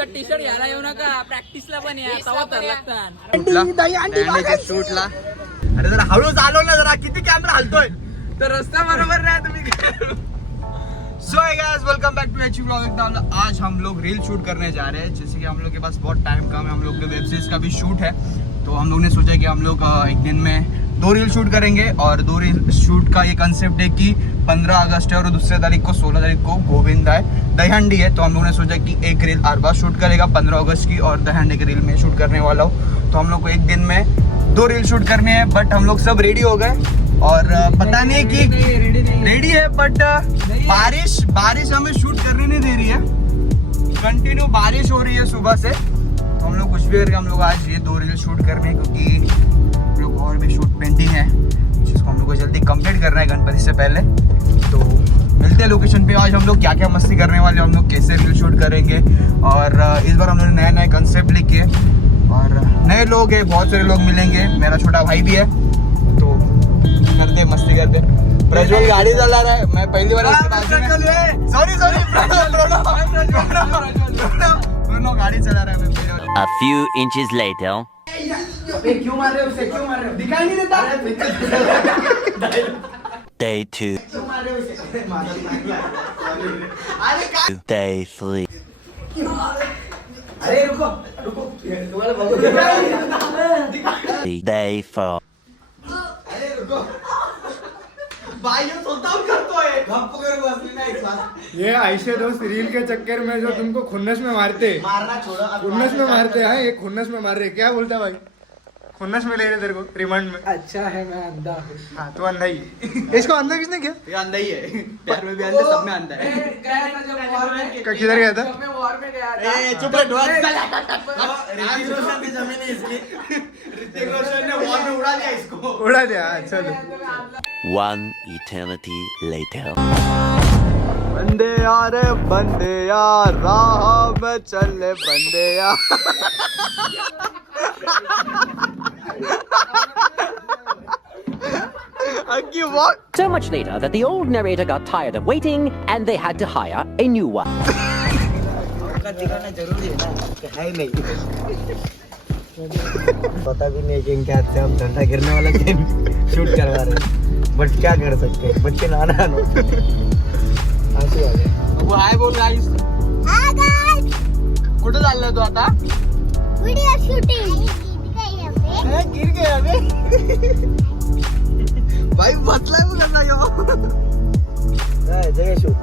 फक्त T shirt घ्यायला येऊ नका, प्रॅक्टिसला पण या. शूटला अरे जरा हळू चालव ना, जरा किती कॅमेरा हलतोय तर रस्ता बरोबर नाही तुम्ही. So guys welcome back to HU vlog. आज हम लोग रील शूट करने जा रहे हैं, जैसे कि हम लोग के पास बहुत टाइम कम है, हम लोग के वेब सीरीज का भी शूट है, तो हम लोग ने सोचा कि हम लोग एक दिन में 2 रील शूट करेंगे। और 2 रील शूट का ये कंसेप्ट है कि 15 अगस्त है और दूसरे तारीख को 16 तारीख को गोविंदा है, दहीहंडी है, तो हम लोग ने सोचा कि एक रील अरबा शूट करेगा 15 अगस्त की और दहीहंडी की रील में शूट करने वाला हूँ। तो हम लोग को एक दिन में 2 रील शूट करने हैं, बट हम लोग सब रेडी हो गए और पता नहीं कि रेडी है, बट बारिश हमें शूट करने नहीं दे रही है, कंटिन्यू बारिश हो रही है सुबह से। तो हम लोग कुछ भी करके हम लोग आज ये 2 रील शूट करने, क्योंकि हम लोग और भी शूट पेंडिंग है जिसको हम लोग को जल्दी कंप्लीट करना है गणपति से पहले। तो मिलते हैं लोकेशन पे, आज हम लोग क्या क्या मस्ती करने वाले, हम लोग कैसे रील शूट करेंगे। और इस बार हम लोग नए नए कंसेप्ट लिखे और नए लोग हैं, बहुत सारे लोग मिलेंगे, मेरा छोटा भाई भी है, तो करते मस्ती करते। प्रज्वल गाड़ी चला रहा है, मैं पहली बार सॉरी दोनों गाड़ी चला रहा है, मैं पहली बार। A few inches later. क्यों मार रहे हो उसे, क्यों मार रहे हो, दिखाई नहीं देता। Day 2. क्यों मार रहे हो उसे, Day 3. अरे रुको तुम्हारा Day 4. अरे रुको भाई, ये स्वतः करतोय, गप्प करू बसली नाही साथ। ये ऐसे दोस्त रील के चक्कर में जो तुमको खुन्नस में मारते, मारना छोड़ो, खुन्नस में मारते हैं, ये खुन्नस में मार रहे, क्या बोलता है भाई, खुन्नस में ले रहे तेरे को रिमांड में। अच्छा है, मैं अंधा हूँ। हाँ तो अंधा ही। इसको अंधा किसने किया? ये अंधा ही है, प्यार में भी अंधा, सब में अंधा है। किधर गया था? वॉर में गया था। ए चुप रह, ऋतिक रोशन की जमीन है इसकी, ऋतिक रोशन ने वॉर में उड़ा दिया इसको, उड़ा दिया। चलो 1 eternity later. बंदे यार राह में चले बंदे यार। So much later that the old narrator got tired of waiting and they had to hire a new one. दिखाना जरूरी है ना, है नहीं पता भी नहीं कि इनके हाथ से हम ठंडा गिरने वाला गेम शूट करवा रहे हैं, बट क्या कर सकते हैं, बच्चे नाना हंसी आ गए। वो हाय बोल गाइस, हाय गाइस, कुठे चाललाय तू आता? Video shooting. गिर गया बे भाई, बसलाय बघ ना यो, काय जय शूट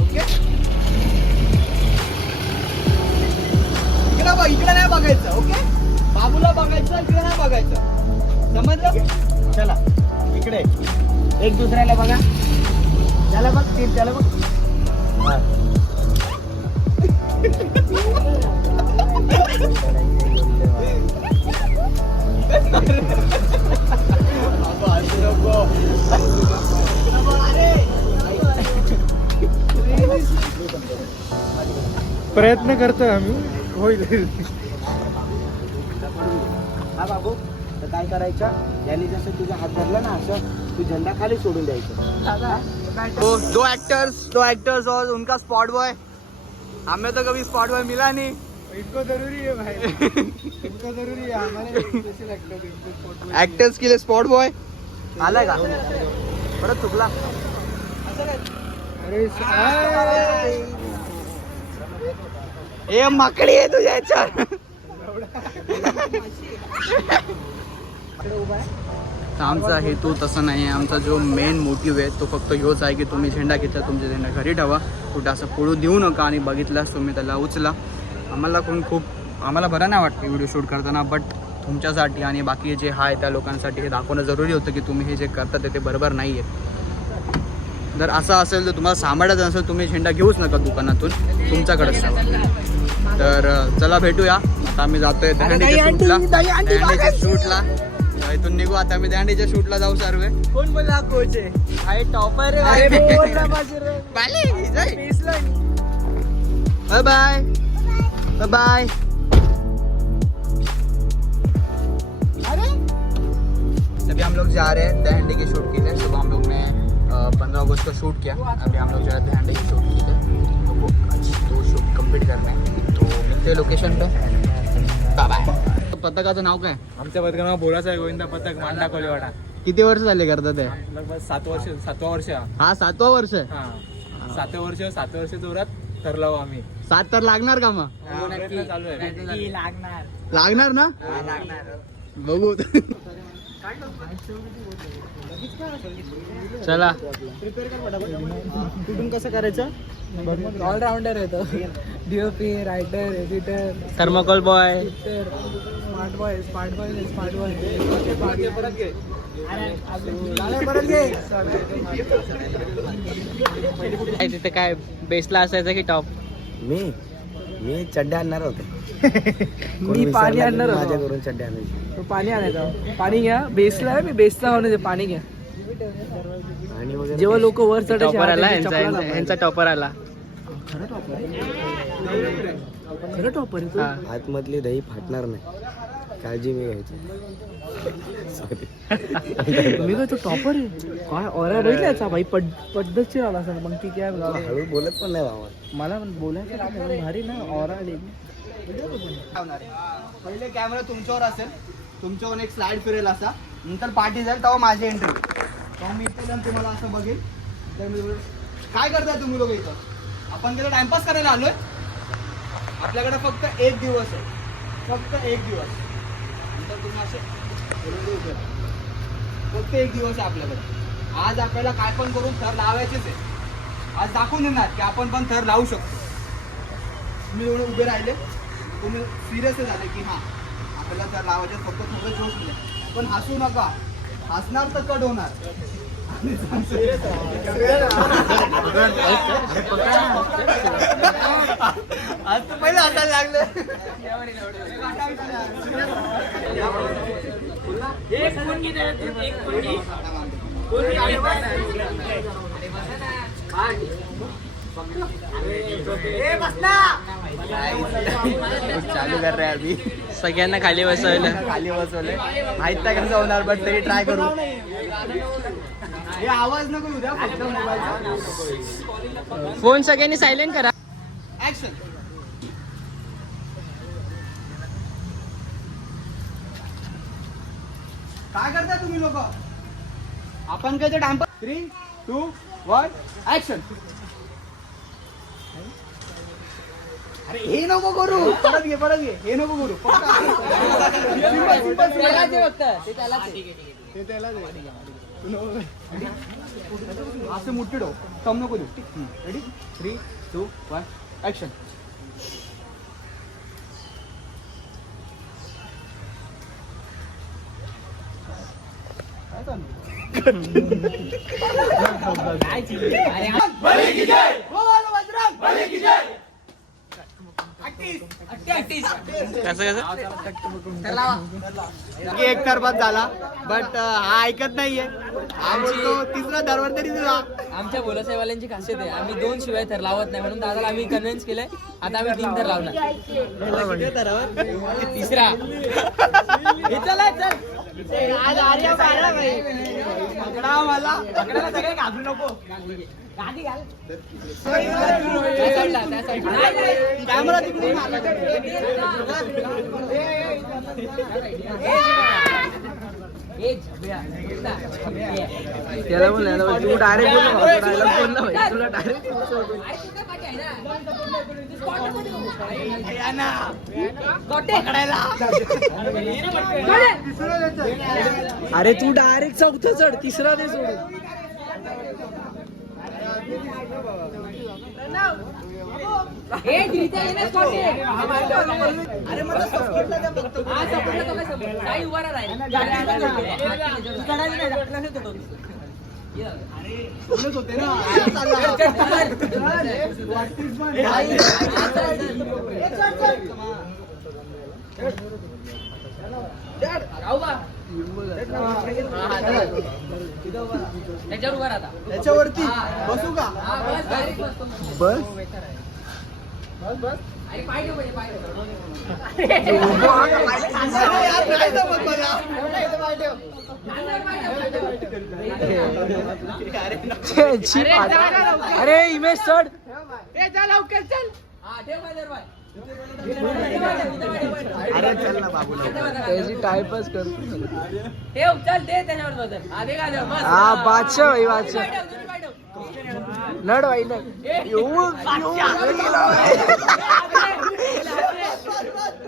ओके। इकडे नाही बघायचं, ओके, बाबूला बघायचं, इकडे नाही बघायचं, समजलं? चला इकडे एक दुसऱ्याला बघा, त्याला बघ, त्याला बघ, प्रयत्न करतोय आम्ही, होईल। हा बाबू, तर काय करायचं, याने जसं तुझा हात धरला ना, असं तू झंडा खाली सोडून द्यायचं। तो 2 एक्टर्स और उनका स्पॉट बॉय, हमें तो कभी स्पॉट बॉय मिला नहीं, इनको जरूरी है भाई, इनको जरूरी है, हमारे स्पेशल एक्टर्स के लिए स्पॉट बॉय आलाय का, परत चुकला। अरे ए माकडी आहे तुझ्या याच्यावर। आमचा हेतू तसा नाही आहे, आमचा जो मेन मोटिव्ह आहे तो फक्त ह्योच आहे की तुम्ही झेंडा घेतला, तुमचे झेंडा घरी ठेवा, कुठं असं पळू देऊ नका, आणि बघितल्यास तुम्ही त्याला उचला। आम्हाला बरं नाही वाटतं व्हिडिओ शूट करताना, बट तुमच्यासाठी आणि बाकी जे आहे त्या लोकांसाठी हे दाखवणं जरुरी होतं की तुम्ही हे जे करता ते बरोबर नाही आहे। जर असं असेल तर तुम्हाला सांभाळायचं नसेल, तुम्ही झेंडा घेऊच नका दुकानातून, तुमच्याकडेच ठेवा। तर चला भेटूया, आता आम्ही जातोय दहीहंडीच्या शूटला, इथून निघू आता, आम्ही दहीहंडीच्या शूटला जाऊ सर्व। कोण बोलला कोच आहे, टॉपर आहे, बाय बाय बाय बाय। अभी हम लोग जा रहे हैं दहीहंडी के शूट के लिए, सुबह हम लोग ने 15 अगस्त का शूट किया, अभी हम लोग जा रहे हैं दहीहंडी के शूट। लोकेशन पे. पथकाचं नाव काय? आमच्या पथकानं बोलायचं आहे गोविंदा पथक मांडा कोलीवाडा. किती वर्ष झाले करतात ते? लगभग 7 वर्ष हा 7वा वर्ष आहे. हा 7 वर्ष जोरात ठरलो आम्ही. 7 तर लागणार का मग? प्रयत्न चालू आहे. लागणार ना? बघू. चला कुठून कसं करायचं? ऑलराऊंडर येतो. DOP, writer, editor, thermocol boy. Smart boy. तिथे काय बेसला असायचं की टॉप? मी चड्ड्या आणणार होते. मी पाणी आणणार होतो. माझ्याकडून चड्ड्या आणायची. पाणी आणायचं. पाणी घ्या. बेसला आहे, मी बेसला म्हणून पाणी घ्या. आणि वगैरे जेव्हा लोक वर टॉपर आला चढायचे यांचा टॉपर आला. खरं टॉपर आहे तो? आतमधली दही फाटणार नाही, काळजी मी घ्यायची. मी काय तो टॉपर आहे काय? ऑरा बघितला भाई पद्धतशीर आला सर. मग ती काय हळू बोलत पण नाही बाबा. मला पण बोलायचं भारी ना. ऑरा आली. पहिले कॅमेरा तुमच्यावर असेल, तुमच्यावर एक स्लाइड फिरेल असा, नंतर पार्टी जाईल तेव्हा माझी एंट्री. तेव्हा मी इथे जाऊन तुम्हाला असं बघेल. तर मी बोलेल, काय करताय तुम्ही लोक इथं? आपण तिला टाइमपास करायला आलोय. आपल्याकडे फक्त 1 दिवस आहे, फक्त 1 दिवस. नंतर तुम्ही असे फक्त 1 दिवस आहे आपल्याकडे. आज आपल्याला काय पण करून थर लावायचेच आहे. आज दाखवून देणार की आपण पण थर लावू शकतो. तुम्ही एवढे उभे राहिले, तुम्ही सिरियस झाले की हां आपल्याला थर लावायचे, फक्त थोडं जोश मिळेल. पण हसू नका, हसणार तर कट होणार. आज तर पहिले हसायला लागले. चालू कर रहे अभी. सगळ्यांना खाली बसवलं. खाली बसवले. माहित नाही कसं होणार, बट तरी ट्राय करू. हे आवाज नको येऊ द्या फक्त मोबाईलचा. फोन सगळ्यांनी सायलेंट करा. ऍक्शन. काय करताय तुम्ही लोक? आपण काय ते टाइम. 3, 2, 1 ऍक्शन. अरे हे नको करू. परत घे. हे नको करू. असं मुठ्ठी ठेव. कम नको देऊ. रेडी? 3, 2, 1 ऍक्शन. एक तरफात झाला, बट हा ऐकत नाहीये. तो तिसरा दरवर तरी दिला. आमच्या बोलासाहेबांची खासियत आहे, आम्ही 2 शिवाय थर लावत नाही. म्हणून दादाला आम्ही कन्व्हिन्स केलंय. आता आम्ही 3 थर लावणार. तिसरा पकडा मला. पकडायला सगळे घाबरू नको. कॅमेरा तिकडे त्याला बोल, तू डायरेक्ट तुला डायरेक्ट. अरे तू डायरेक्ट चौथं चढ, तिसरा दे सोडून. होते ना. त्याच्यावरती बसू का? बस. अरे इमेज चढ. अरे चल ना बाबू त्याची टाइमपास करतो ठेव चल दे त्याच्यावर बदल आधे का दे बस हा बादशाह भाई बादशाह पाय ठेव, पाय ठेव. लढ भाई लढ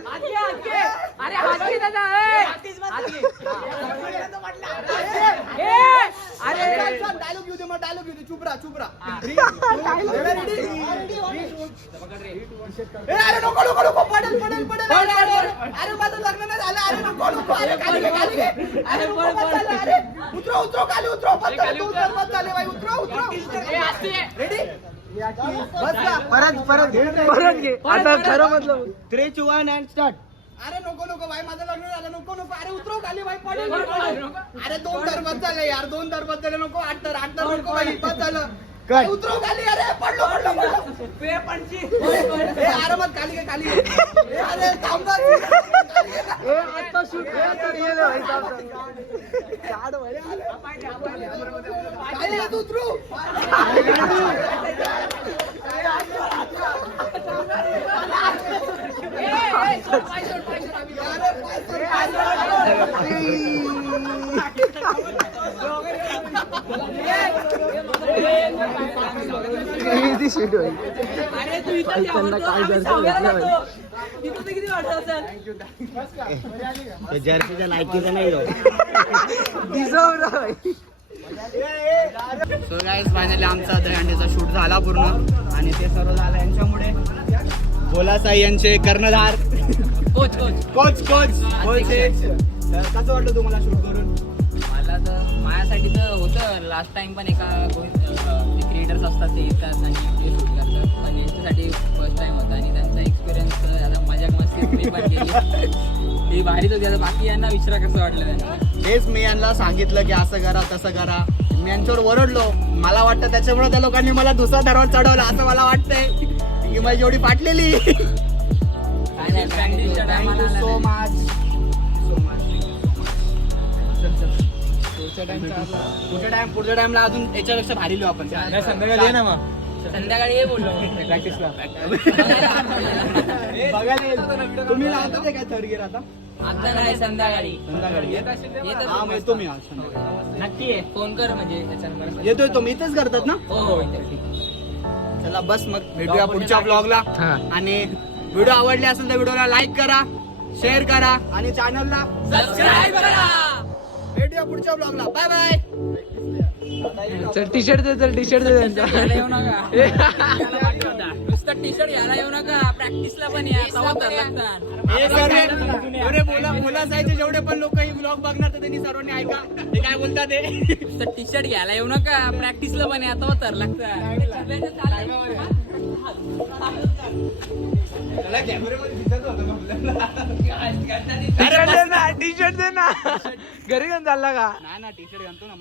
अरे हात घे दादा हात घे. अरे डायलॉग घेऊ दे मग डायलॉग घेऊ दे चुप राहा चुप राहा अरे नको नको नको पडेल पडेल पडेल अरे माझं लग्न नाही झालं अरे नको नको अरे खाली घे खाली घे अरे नको बस झालं अरे उतरो उतरो खाली उतरो बस झालं तू उतर बस झाले भाई उतरो उतरो रेडी बस का परत घे आता खरं मतलब 3 2 1 and start अरे नको नको भाई माझं लग्न झालं नको नको अरे उतरो खाली भाई पडेल अरे 2 तर बस झाले यार 2 तर बस झाले नको 8 तर नको भाई बस झालं भाई, उतरो खाली अरे पडलो पडलो पडलो ए आरामात खाली घे खाली घे ए, अरे थांब ना. आता शूट गेलं भाई काढ भाई खाली घे, तू उतरू किती शूट होईल अरे तू इथं त्यांना काय आम्ही करतो सांगायला भेटलं लागतो. इथं तर किती वाटत असेल जर्सीचा नाईकीचा नाही डिझर्व भाई सो गाईज फायनली आमचा दहीहंडीचा शूट झाला पूर्ण आणि ते सर्व झालं यांच्यामुळे भोलासाई यांचे कर्णधार coach coach coach coach coach तर कसं वाटलं तुम्हाला शूट करून मला तर माझ्यासाठी तर होतं लास्ट टाइम पण एका जे क्रिएटर्स असतात ते येतात आणि ते शूट करतात पण यांच्यासाठी फर्स्ट टाइम होता आणि त्यांचा एक्सपिरियन्स आता मजाक मस्ती मी पण केली ती भारीच होती. आता बाकी यांना विचारा कसं वाटलं त्यांना. तेच मी यांना सांगितलं की असं करा तसं करा मी यांच्यावर ओरडलो मला वाटतं त्याच्यामुळे त्या लोकांनी मला दुसरा दरवाजा चढवला असं मला वाटतंय की माझी एवढी फाटलेली काय नाही प्रॅक्टिसच्या थँक्यू टायमाला सो मच पुढच्या टाइमला अजून याच्यापेक्षा भारी लिहू आपण संध्याकाळी ये ना मग संध्याकाळी ये बोललो प्रॅक्टिसला बघायला येईल तुम्ही लावता ते काय थर्ड गिअर आता आता नाही संध्याकाळी संध्याकाळी येतच हा मग येतो मी आज संध्याकाळी नक्की आहे फोन कर म्हणजे त्याच्यानंतर येतोय तो मी इथेच करतात ना हो हो इथे. चला बस मग भेटूया पुढच्या ब्लॉगला आणि व्हिडिओ आवडले असेल तर व्हिडिओला लाईक करा शेअर करा आणि चॅनलला सबस्क्राईब करा. भेटूया पुढच्या ब्लॉगला बाय बाय चल टी शर्ट दे चल टी शर्ट दे त्यांचा घ्यायला येऊ नका नुसतं टी शर्ट घ्यायला येऊ नका प्रॅक्टिसला पण या तेव्हा तर लागतात. हे सर्व बोला जायचे जेवढे पण लोक ही ब्लॉग बघणार तर त्यांनी सर्वांनी ऐका ते काय बोलतात ते नुसतं टी शर्ट घ्यायला येऊ नका प्रॅक्टिसला पण या तेव्हा तर लागतात. टी शर्ट दे ना घरी घेऊन चालला का ना टी शर्ट घालतो ना